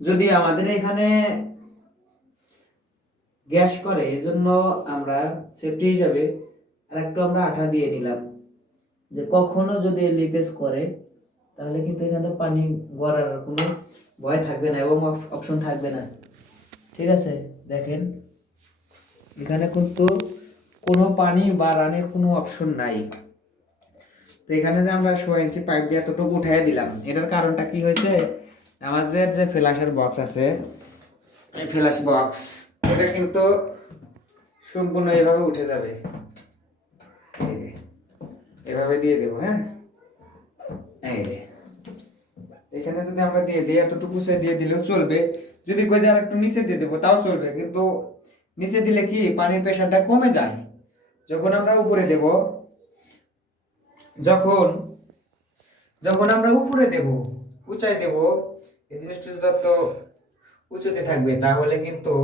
যদি আমাদের এখানে গ্যাস করে, এজন্য আমরা সেফটি হিসাবে আর একটু আমরা আঠা দিয়ে নিলাম, যে কখনো যদি লিকেজ করে তাহলে কিন্তু এখানে পানি গড়ার কোনো ভয় থাকবে না এবং অপশন থাকবে না। ঠিক আছে, দেখেন এখানে কিন্তু কোনো পানি বা রানের কোনো অপশন নাই। তো এখানে যে আমরা 6 ইঞ্চি পাইপ দিয়ে এতটুকু উঠাই দিলাম, এটার কারণটা কি হয়েছে, আমাদের যে ফ্ল্যাশের বক্স আছে, এই ফ্ল্যাশ বক্স এটা কিন্তু সম্পূর্ণ এভাবে উঠে যাবে। এই যে এভাবে দিয়ে দেবো, হ্যাঁ এই যে এখানে যদি আমরা দিয়ে দিই, এতটুকু সে দিয়ে দিলেও চলবে। যদি কই যে আর একটু নিচে দিয়ে দেবো তাও চলবে, কিন্তু নিচে দিলে কি পানির প্রেশারটা কমে যায়। যখন আমরা উপরে দেব, যখন যখন আমরা উপরে দেব, উঁচাই দেব, এই জিনিসটা যত উঁচুতে থাকবে তাহলে কিন্তু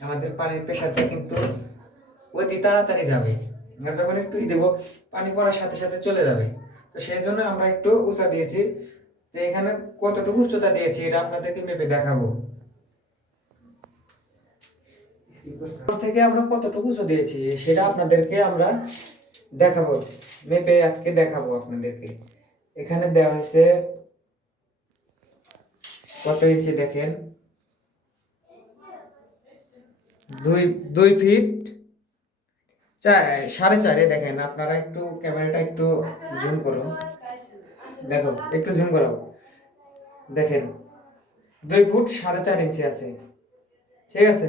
আমাদের পানির প্রেশারটা কিন্তু অতি তাড়াতাড়ি যাবে। আর যখন একটু দেব, পানি পড়ার সাথে সাথে চলে যাবে। তো সেই জন্য আমরা একটু উঁচা দিয়েছি। তো এখানে কতটুকু উচ্চতা দিয়েছি এটা আপনাদেরকে মেপে দেখাবো। থেকে আমরা কতটুকু উঁচু দিয়েছি সেটা আপনাদেরকে আমরা দেখাবো, মেপে আজকে দেখাবো আপনাদেরকে। এখানে দেওয়া হয়েছে কত ইঞ্চি, দেখেন 2 ফিট 4.5। দেখেন আপনারা একটু ক্যামেরাটা একটু জুম করো, দেখো একটু জুম করো, দেখেন 2 ফুট 4.5 ইঞ্চি আছে। ঠিক আছে,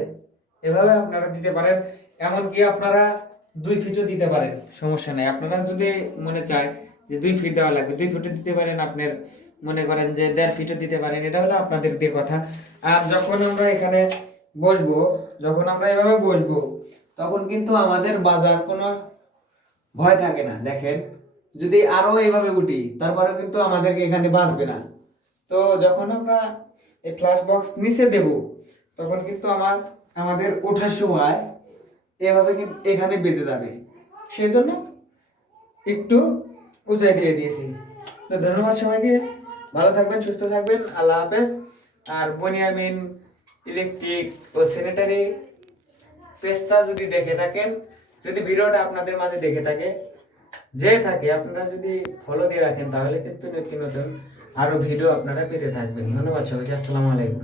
এভাবে আপনারা দিতে পারেন, এমনকি আপনারা 2 ফিটও দিতে পারেন, সমস্যা নাই। আপনারা যদি মনে চায় যে 2 ফিট দেওয়া লাগবে, 2 ফিটও দিতে পারেন, আপনার মনে করেন যে 1.5 ফিটও দিতে পারেন, এটা হলো আপনাদের দিয়ে কথা। আর যখন আমরা এখানে বসবো, যখন আমরা এভাবে বসবো, তখন কিন্তু আমাদের বাজার কোনো ভয় থাকে না। দেখেন যদি আরো এইভাবে উঠি তারপরে কিন্তু আমাদেরকে এখানে বাঁচবে না। তো যখন আমরা এই ফ্ল্যাশ বক্স নিচে দেব, তখন কিন্তু আমাদের ওঠার সময় এভাবে কিন্তু এখানে বেঁধে যাবে, সেই জন্য একটু উঁচাই দিয়ে দিয়েছি। তো ধন্যবাদ সবাইকে, ভালো থাকবেন, সুস্থ থাকবেন, আল্লাহ হাফেজ। আর বনিয়ামিন ইলেকট্রিক ও স্যানিটারি পেজটা যদি দেখে থাকেন, যদি ভিডিওটা আপনাদের মাঝে দেখে থাকে আপনারা যদি ফলো দিয়ে রাখেন, তাহলে কিন্তু নতুন নতুন আরো ভিডিও আপনারা পেতে থাকবেন। ধন্যবাদ সবাইকে, আসসালামু আলাইকুম।